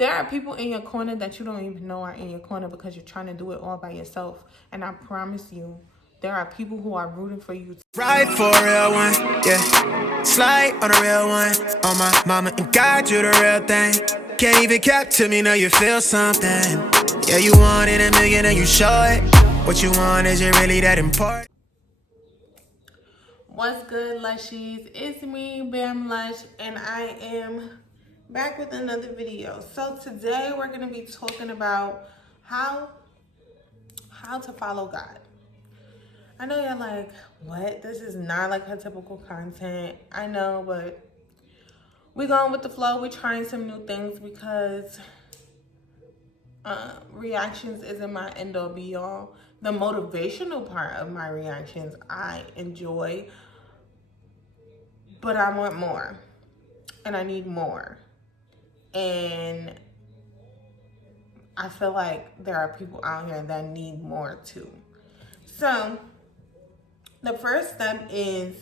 There are people in your corner that you don't even know are in your corner because you're trying to do it all by yourself. And I promise you, there are people who are rooting for you. Ride for a real one, yeah. Slide on a real one. On my mama and God, you the real thing. Can't even cap to me, know you feel something. Yeah, you want it a million and you show it. What you want, is it really that important? What's good, Lushies? It's me, Bam Lush, and I am back with another video. So today we're going to be talking about how to follow God. I know you're like, what? This is not like her typical content. I know, but we're going with the flow. We're trying some new things because reactions isn't my end all be all. The motivational part of my reactions I enjoy, but I want more and I need more. And I feel like there are people out here that need more too. So the first step is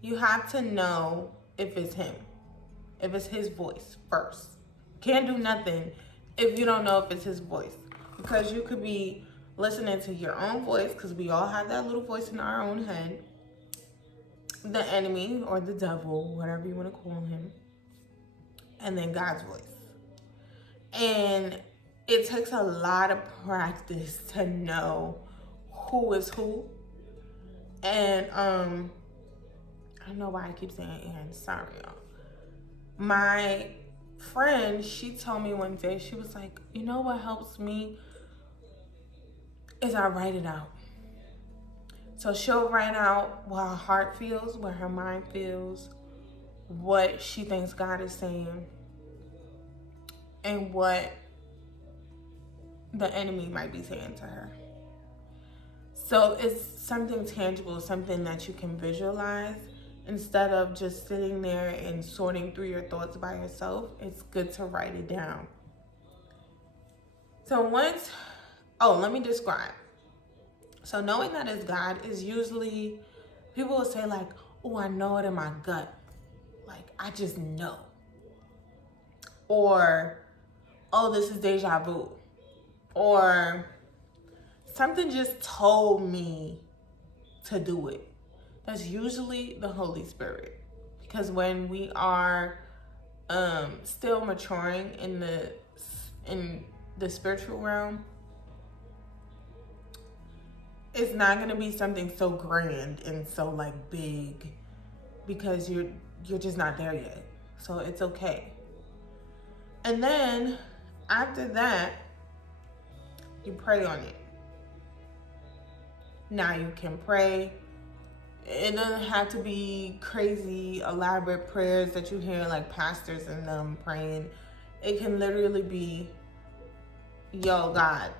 you have to know if it's him, if it's his voice first. Can't do nothing if you don't know if it's his voice, because you could be listening to your own voice, because we all have that little voice in our own head, the enemy or the devil, whatever you want to call him, and then God's voice. And it takes a lot of practice to know who is who. And I don't know why I keep saying and, sorry y'all. My friend, she told me one day, she was like, you know what helps me is I write it out. So she'll write out what her heart feels, what her mind feels, what she thinks God is saying, and what the enemy might be saying to her. So it's something tangible, something that you can visualize. Instead of just sitting there and sorting through your thoughts by yourself, it's good to write it down. So let me describe. So knowing that it's God is usually, people will say like, oh, I know it in my gut. Like, I just know. Or, oh, this is deja vu. Or, something just told me to do it. That's usually the Holy Spirit. Because when we are still maturing in the spiritual realm, it's not gonna be something so grand and so like big, because you're just not there yet. So it's okay. And then after that, you pray on it. Now you can pray. It doesn't have to be crazy, elaborate prayers that you hear like pastors and them praying. It can literally be, yo, God,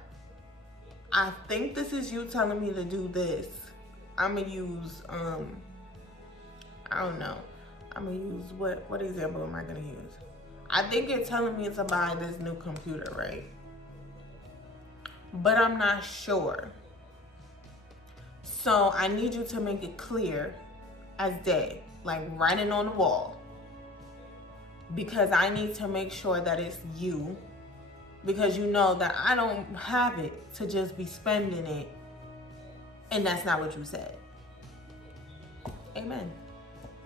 I think this is you telling me to do this. I'm gonna use, I don't know. I'm gonna use, what example am I gonna use? I think you're telling me to buy this new computer, right? But I'm not sure. So I need you to make it clear as day, like writing on the wall. Because I need to make sure that it's you. Because you know that I don't have it to just be spending it. And that's not what you said. Amen.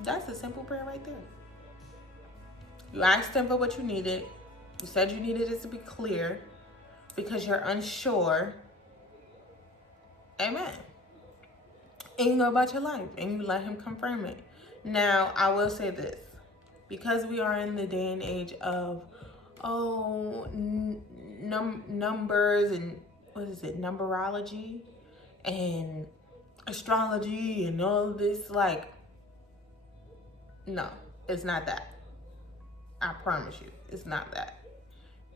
That's a simple prayer right there. You asked him for what you needed. You said you needed it to be clear because you're unsure. Amen. And you go about your life and you let him confirm it. Now, I will say this. Because we are in the day and age of, numbers and, numerology and astrology and all this, like, no, it's not that. I promise you, it's not that.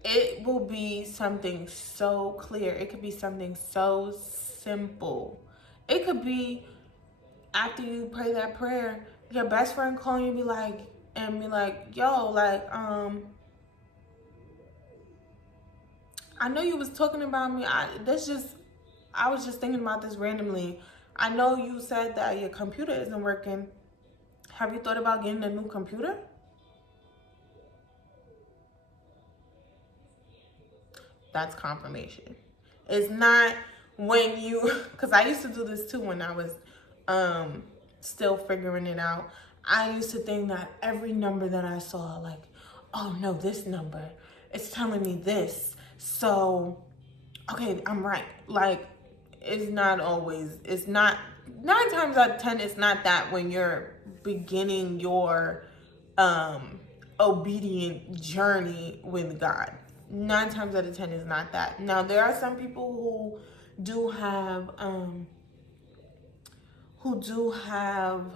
It will be something so clear. It could be something so simple. It could be after you pray that prayer, your best friend calling you and be like, yo, like, I know you was talking about me. I was just thinking about this randomly. I know you said that your computer isn't working. Have you thought about getting a new computer? that's confirmation. It's not when you, because I used to do this too when I was still figuring it out. I used to think that every number that I saw, like, oh no, this number, it's telling me this. So, okay, I'm right. Like, it's not always, it's not, 9 times out of 10, it's not that when you're beginning your obedient journey with God. 9 times out of 10 is not that. Now, there are some people who do have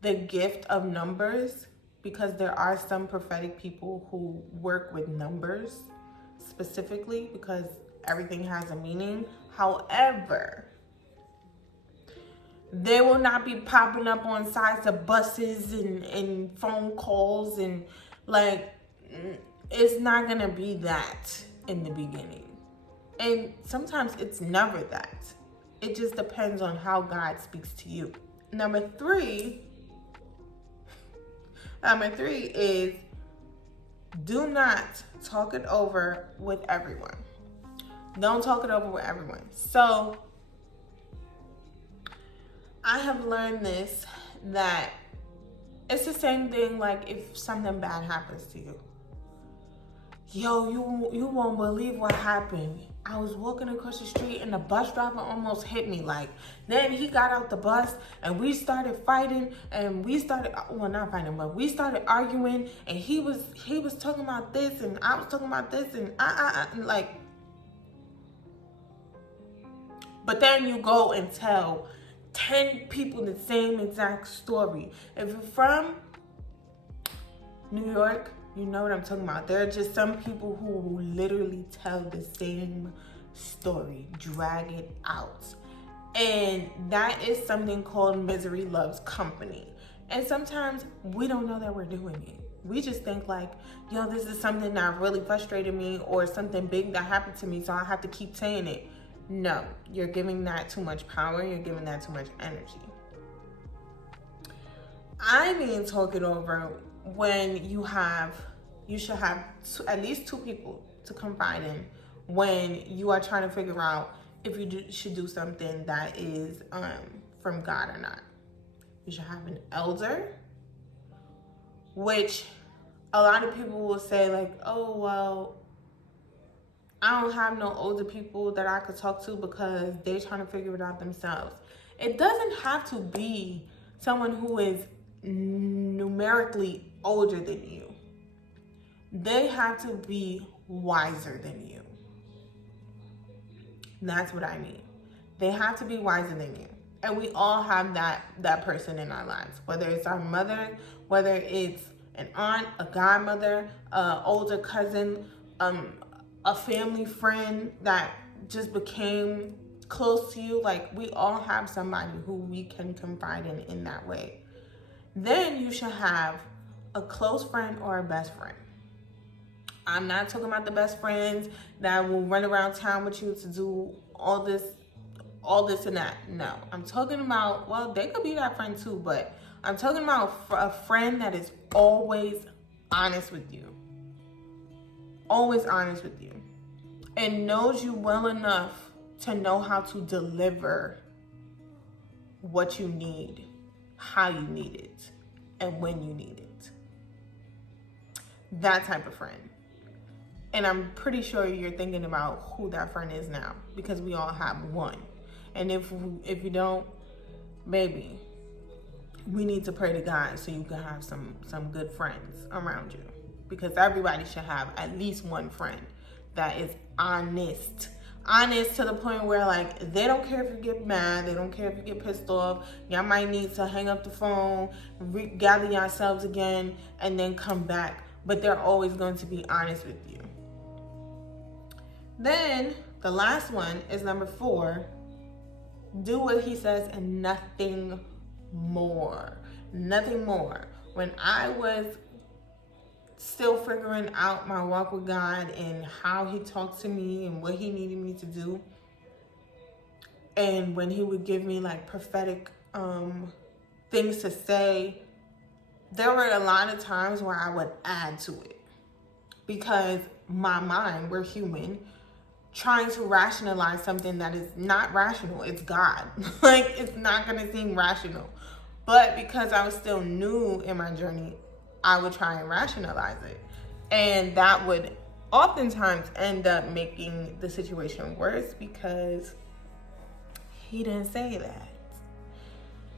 the gift of numbers, because there are some prophetic people who work with numbers specifically because everything has a meaning. However, they will not be popping up on sides of buses and phone calls, and like, it's not gonna be that in the beginning. And sometimes it's never that. It just depends on how God speaks to you. Number three is, do not talk it over with everyone. Don't talk it over with everyone. So I have learned this, that it's the same thing like if something bad happens to you. Yo, you won't believe what happened. I was walking across the street and the bus driver almost hit me. Like, then he got out the bus and we started fighting, and we started, well, not fighting, but we started arguing, and he was talking about this and I was talking about this, and like, but then you go and tell 10 people the same exact story. If you're from New York, you know what I'm talking about. There are just some people who will literally tell the same story, drag it out. And that is something called misery loves company. And sometimes we don't know that we're doing it. We just think like, yo, this is something that really frustrated me, or something big that happened to me, so I have to keep saying it. No, you're giving that too much power. You're giving that too much energy. I mean, talk it over when you should have at least 2 people to confide in when you are trying to figure out if you should do something that is from God or not. You should have an elder, which a lot of people will say like, oh, well, I don't have no older people that I could talk to because they're trying to figure it out themselves. It doesn't have to be someone who is numerically older than you. They have to be wiser than you. That's what I mean. They have to be wiser than you. And we all have that person in our lives, whether it's our mother, whether it's an aunt, a godmother, an older cousin, a family friend that just became close to you. Like, we all have somebody who we can confide in that way. Then you should have a close friend or a best friend. I'm not talking about the best friends that will run around town with you to do all this and that. No, I'm talking about, well, they could be that friend too, but I'm talking about a friend that is always honest with you. Always honest with you. And knows you well enough to know how to deliver what you need, how you need it, and when you need it. That type of friend. And I'm pretty sure you're thinking about who that friend is now, because we all have one. And if you don't, maybe we need to pray to God so you can have some good friends around you, because everybody should have at least one friend that is honest to the point where, like, they don't care if you get mad, they don't care if you get pissed off. Y'all might need to hang up the phone, gather yourselves again, and then come back, but they're always going to be honest with you. Then the last one is number 4. Do what he says and nothing more. Nothing more. When I was still figuring out my walk with God and how he talked to me and what he needed me to do, and when he would give me like prophetic things to say, there were a lot of times where I would add to it, because my mind, we're human, trying to rationalize something that is not rational. It's God. Like, it's not going to seem rational. But because I was still new in my journey, I would try and rationalize it. And that would oftentimes end up making the situation worse because he didn't say that.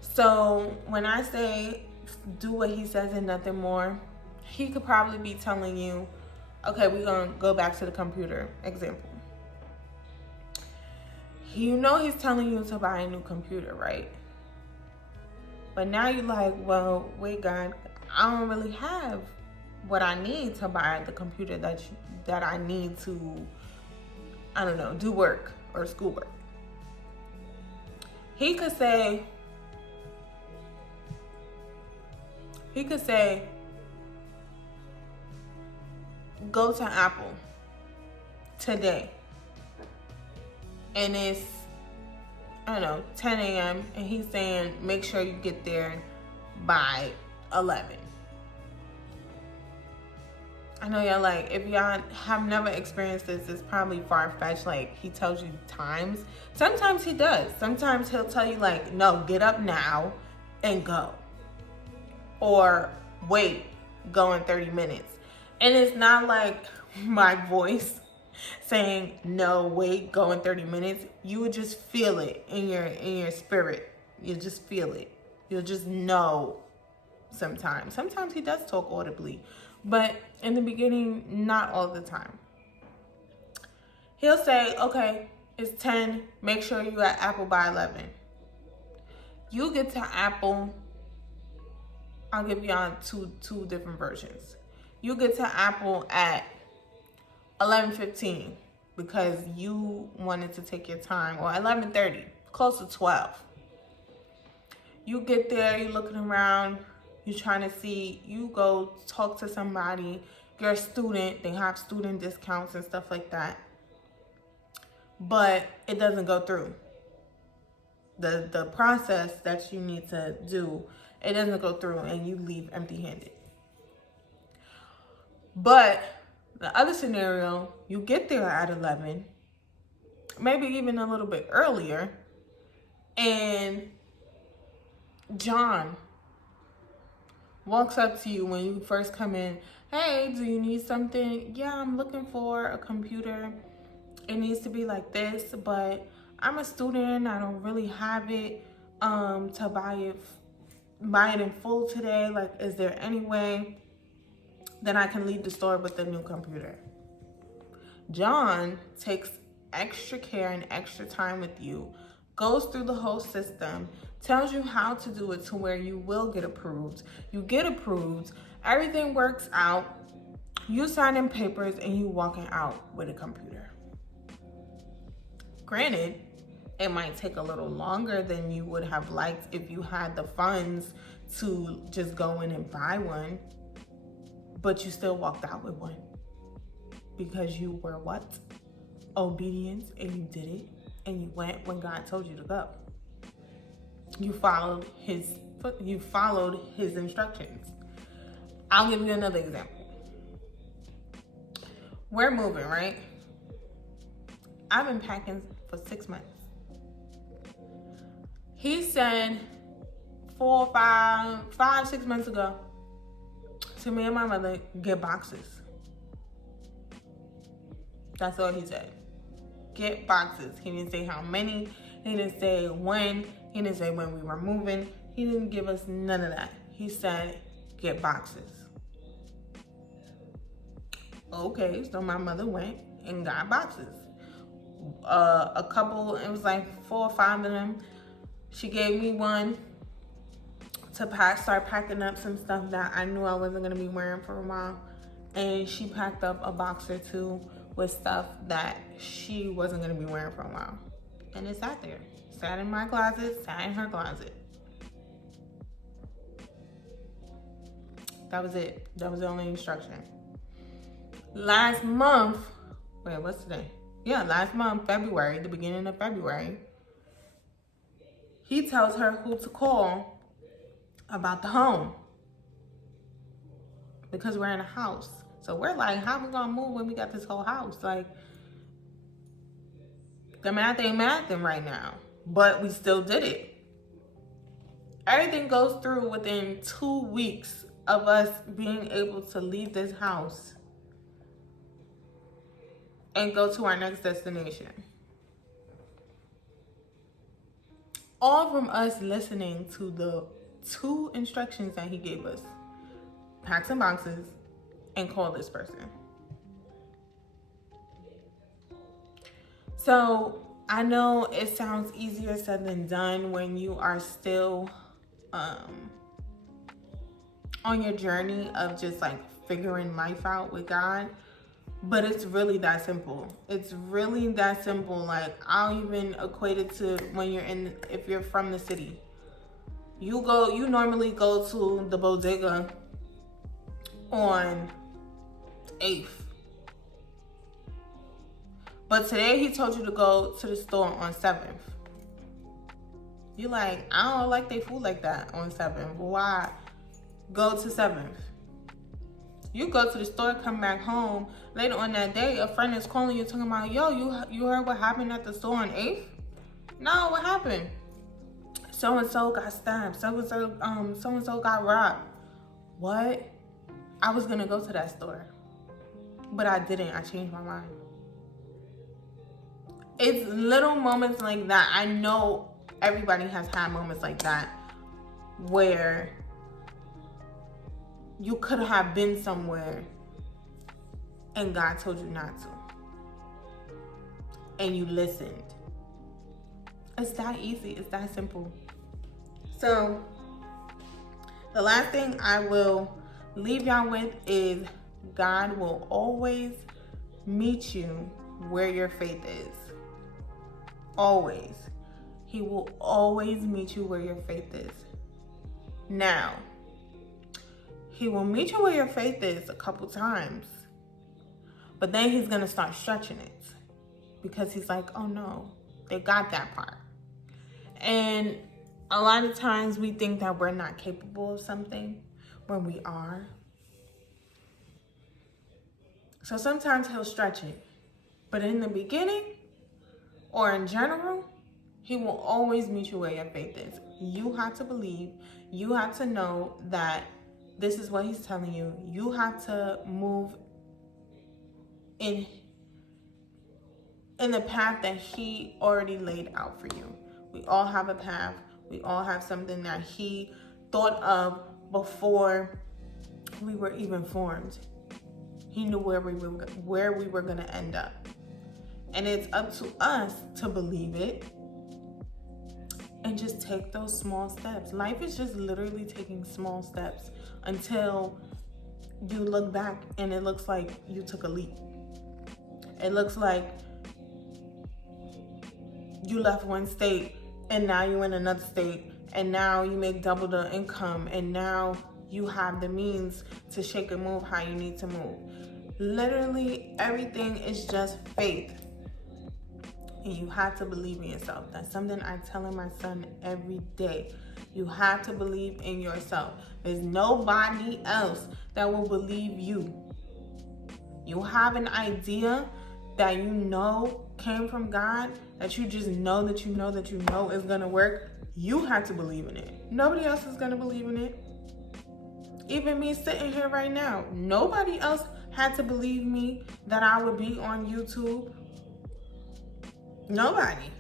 So when I say do what he says and nothing more, he could probably be telling you, okay, we're going to go back to the computer example. You know he's telling you to buy a new computer, right? But now you're like, well, wait, God, I don't really have what I need to buy the computer that I need to, I don't know, do work or schoolwork. He could say, go to Apple today. And it's, I don't know, 10 a.m. And he's saying, make sure you get there by 11. I know y'all like, if y'all have never experienced this, it's probably far-fetched. Like, he tells you times. Sometimes he does. Sometimes he'll tell you, like, no, get up now and go. Or wait, go in 30 minutes. And it's not like my voice saying, no, wait, go in 30 minutes. You would just feel it in your spirit. You'll just feel it. You'll just know sometimes. Sometimes he does talk audibly. But in the beginning, not all the time. He'll say, okay, it's 10. Make sure you're at Apple by 11. You get to Apple. I'll give y'all two different versions. You get to Apple at 11:15 because you wanted to take your time, or 11:30, close to 12. You get there, you're looking around, you're trying to see, you go talk to somebody, you're a student, they have student discounts and stuff like that, but it doesn't go through. The process that you need to do, it doesn't go through and you leave empty-handed. But the other scenario, you get there at 11, maybe even a little bit earlier, and John walks up to you when you first come in. Hey, do you need something? Yeah, I'm looking for a computer. It needs to be like this, but I'm a student. I don't really have it to buy it in full today. Like, is there any way that I can leave the store with a new computer? John takes extra care and extra time with you, goes through the whole system, tells you how to do it to where you will get approved. You get approved, everything works out, you sign in papers, and you walking out with a computer. Granted, it might take a little longer than you would have liked if you had the funds to just go in and buy one, but you still walked out with one because you were what? Obedience, and you did it, and you went when God told you to go. You followed his instructions. I'll give you another example. We're moving, right? I've been packing for 6 months. He said 6 months ago to me and my mother, get boxes. That's all he said. Get boxes. He didn't say how many. He didn't say when. He didn't say when we were moving. He didn't give us none of that. He said, get boxes. Okay, so my mother went and got boxes. A couple, it was like 4 or 5 of them. She gave me one to start packing up some stuff that I knew I wasn't going to be wearing for a while. And she packed up a box or two with stuff that she wasn't going to be wearing for a while. And it sat there. Sat in my closet, sat in her closet. That was it. That was the only instruction. Last month, what's today? Yeah, last month, February, the beginning of February, he tells her who to call about the home. Because we're in a house. So we're like, how are we gonna move when we got this whole house? Like, The math ain't mathing right now, but we still did it. Everything goes through within 2 weeks of us being able to leave this house and go to our next destination. All from us listening to the 2 instructions that he gave us. Pack some boxes and call this person. So I know it sounds easier said than done when you are still on your journey of just like figuring life out with God. But it's really that simple. It's really that simple. Like, I'll even equate it to when if you're from the city. You normally go to the bodega on 8th. But today he told you to go to the store on 7th. You're like, I don't like their food like that on 7th. Why go to 7th? You go to the store, come back home. Later on that day, a friend is calling you talking about, yo, you heard what happened at the store on 8th? No, what happened? So-and-so got stabbed. So-and-so got robbed. What? I was going to go to that store. But I didn't. I changed my mind. It's little moments like that. I know everybody has had moments like that where you could have been somewhere and God told you not to. And you listened. It's that easy. It's that simple. So, the last thing I will leave y'all with is God will always meet you where your faith is. Always. He will always meet you where your faith is. Now, he will meet you where your faith is a couple times. But then he's going to start stretching it. Because he's like, oh no, they got that part. And a lot of times we think that we're not capable of something when we are. So sometimes he'll stretch it. But in the beginning, or in general, he will always meet you where your faith is. You have to believe. You have to know that this is what he's telling you. You have to move in the path that he already laid out for you. We all have a path. We all have something that he thought of before we were even formed. He knew where we were going to end up. And it's up to us to believe it and just take those small steps. Life is just literally taking small steps until you look back and it looks like you took a leap. It looks like you left one state and now you're in another state and now you make double the income and now you have the means to shake and move how you need to move. Literally everything is just faith. And you have to believe in yourself. That's something I tell my son every day. You have to believe in yourself. There's nobody else that will believe you. You have an idea that you know came from God, that you just know that you know that you know is going to work. You have to believe in it. Nobody else is going to believe in it. Even me sitting here right now, nobody else had to believe me that I would be on YouTube. Nobody.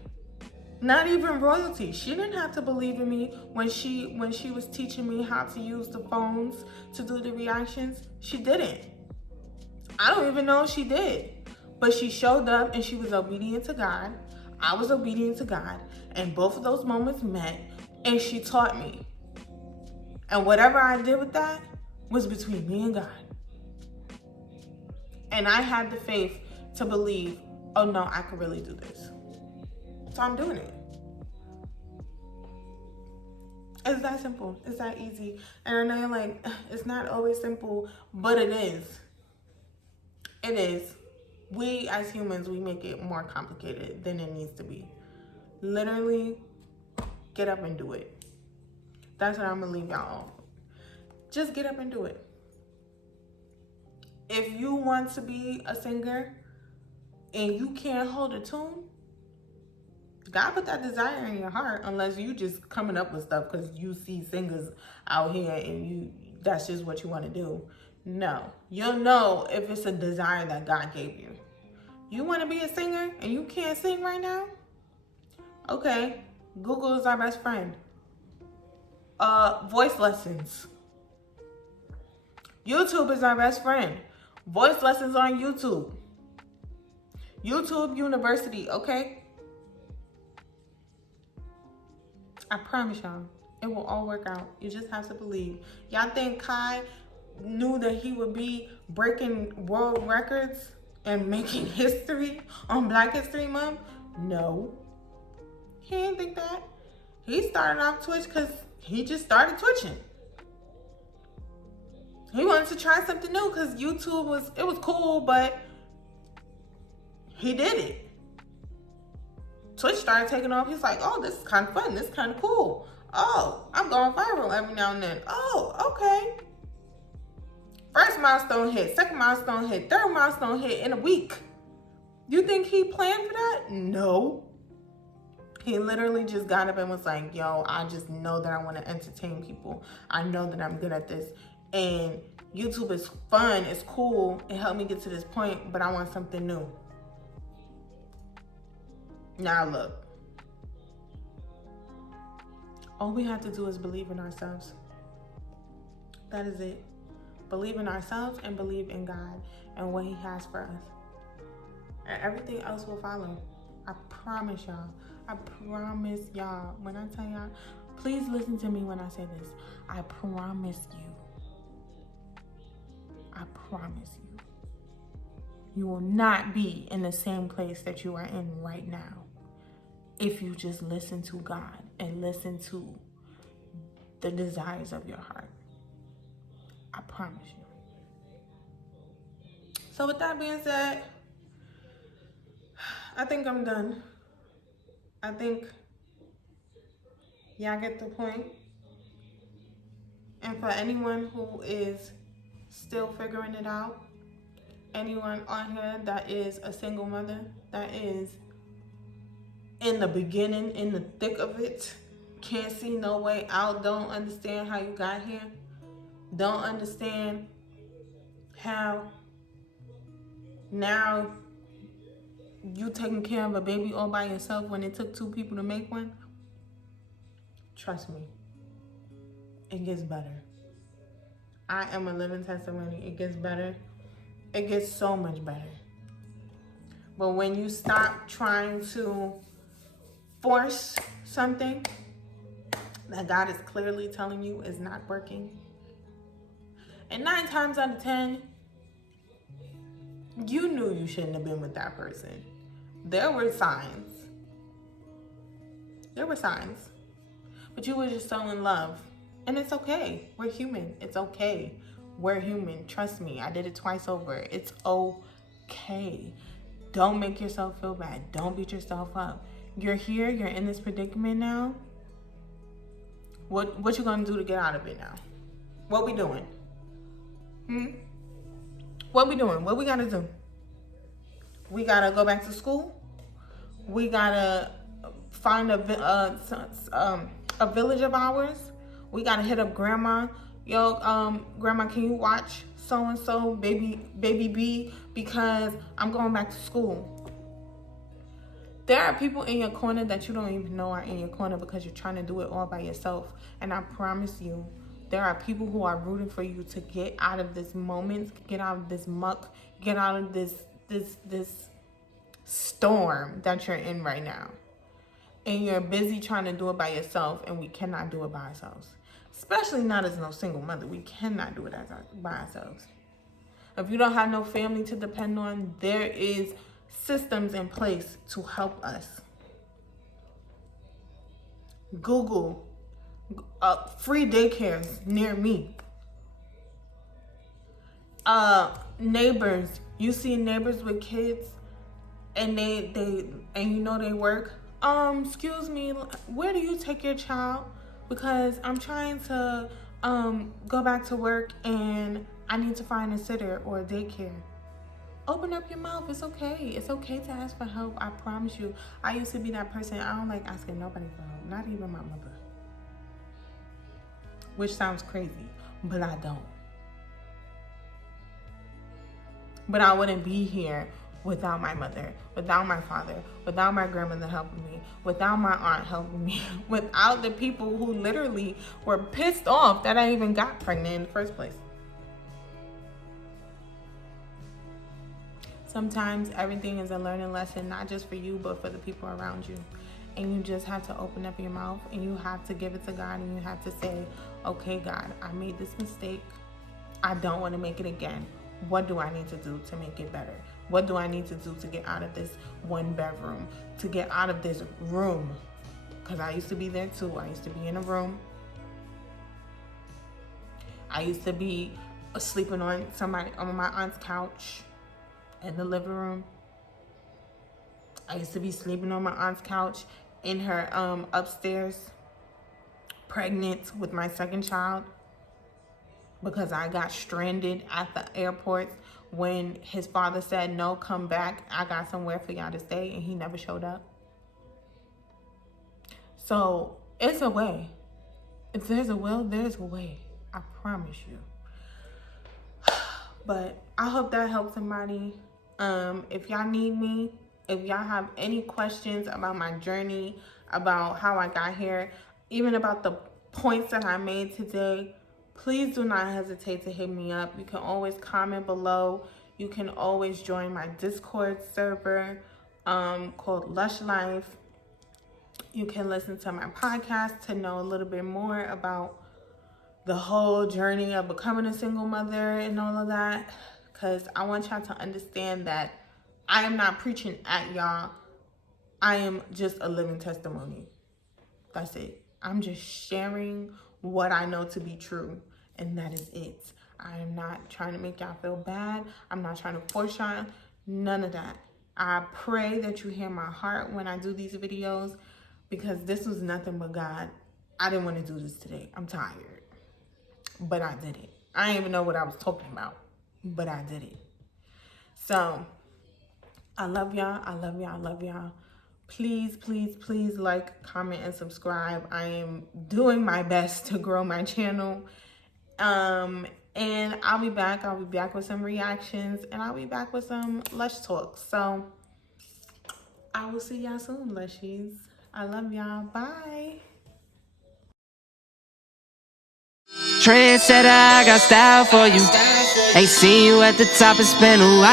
Not even royalty. She didn't have to believe in me when she was teaching me how to use the phones to do the reactions. She didn't. I don't even know if she did. But she showed up and she was obedient to God. I was obedient to God. And both of those moments met and she taught me. And whatever I did with that was between me and God. And I had the faith to believe, oh no, I could really do this. So I'm doing it. It's that simple. It's that easy. And I know you're like, it's not always simple, but it is. It is. We as humans, we make it more complicated than it needs to be. Literally, get up and do it. That's what I'm gonna leave y'all on. Just get up and do it. If you want to be a singer and you can't hold a tune, God put that desire in your heart, unless you just coming up with stuff because you see singers out here and that's just what you want to do. No, you'll know if it's a desire that God gave you. You want to be a singer and you can't sing right now? Okay, Google is our best friend. Voice lessons. YouTube is our best friend. Voice lessons on YouTube. YouTube University, okay? I promise y'all, it will all work out. You just have to believe. Y'all think Kai knew that he would be breaking world records and making history on Black History Month? No. He didn't think that. He started off Twitch because he just started twitching. He wanted to try something new because YouTube was cool, but he did it. Twitch started taking off. He's like, oh, this is kind of fun. This is kind of cool. Oh, I'm going viral every now and then. Oh, okay. First milestone hit, second milestone hit, third milestone hit in a week. You think he planned for that? No. He literally just got up and was like, yo, I just know that I want to entertain people. I know that I'm good at this. And YouTube is fun. It's cool. It helped me get to this point, but I want something new. Now look, all we have to do is believe in ourselves. That is it. Believe in ourselves and believe in God and what he has for us. And everything else will follow. I promise y'all. I promise y'all. When I tell y'all, please listen to me when I say this. I promise you. I promise you. You will not be in the same place that you are in right now if you just listen to God and listen to the desires of your heart. I promise you. So with that being said, I think I'm done. I think y'all get the point. And for anyone who is still figuring it out, anyone on here that is a single mother, that is in the beginning, in the thick of it, can't see no way out, don't understand how you got here, don't understand how now you taking care of a baby all by yourself when it took two people to make one. Trust me, it gets better. I am a living testimony. It gets better. It gets so much better. But when you stop trying to force something that God is clearly telling you is not working, and 9 times out of 10, you knew you shouldn't have been with that person. There were signs. There were signs. But you were just so in love. And it's okay. We're human. It's okay. We're human. Trust me. I did it twice over. It's okay. Don't make yourself feel bad. Don't beat yourself up. You're here. You're in this predicament now. What you gonna do to get out of it now? What we doing? What we doing? What we gotta do? We gotta go back to school. We gotta find a village of ours. We gotta hit up grandma. Yo, grandma, can you watch so-and-so, baby B, because I'm going back to school. There are people in your corner that you don't even know are in your corner because you're trying to do it all by yourself. And I promise you, there are people who are rooting for you to get out of this moment, get out of this muck, get out of this storm that you're in right now. And you're busy trying to do it by yourself, and we cannot do it by ourselves. Especially not as no single mother. We cannot do it by ourselves. If you don't have no family to depend on, there is systems in place to help us. Google free daycares near me. Neighbors, you see neighbors with kids and they you know they work. Excuse me, where do you take your child? Because I'm trying to go back to work and I need to find a sitter or a daycare. Open up your mouth. It's okay. It's okay to ask for help. I promise you. I used to be that person. I don't like asking nobody for help, not even my mother. Which sounds crazy, but I don't. But I wouldn't be here without my mother, without my father, without my grandmother helping me, without my aunt helping me, without the people who literally were pissed off that I even got pregnant in the first place. Sometimes everything is a learning lesson, not just for you, but for the people around you. And you just have to open up your mouth and you have to give it to God and you have to say, okay, God, I made this mistake. I don't want to make it again. What do I need to do to make it better? What do I need to do to get out of this one bedroom, to get out of this room? Because I used to be there too. I used to be in a room. I used to be sleeping on my aunt's couch in the living room. I used to be sleeping on my aunt's couch in her upstairs, pregnant with my second child, because I got stranded at the airport when his father said, no, come back. I got somewhere for y'all to stay, and he never showed up. So it's a way. If there's a will, there's a way. I promise you. But I hope that helped somebody. If y'all need me, if y'all have any questions about my journey, about how I got here, even about the points that I made today, please do not hesitate to hit me up. You can always comment below. You can always join my Discord server called Lush Life. You can listen to my podcast to know a little bit more about the whole journey of becoming a single mother and all of that. Because I want y'all to understand that I am not preaching at y'all. I am just a living testimony. That's it. I'm just sharing what I know to be true, and that is it. I am not trying to make y'all feel bad. I'm not trying to force y'all. None of that. I pray that you hear my heart when I do these videos, because this was nothing but God. I didn't want to do this today. I'm tired, but I did it. I didn't even know what I was talking about, but I did it. So I love y'all. I love y'all. I love y'all. Please, please, please like, comment, and subscribe. I am doing my best to grow my channel. And I'll be back. I'll be back with some reactions, and I'll be back with some Lush talks. So I will see y'all soon, Lushies. I love y'all. Bye. Trendsetter, I got style for you. Ain't seen you at the top, it's been a while.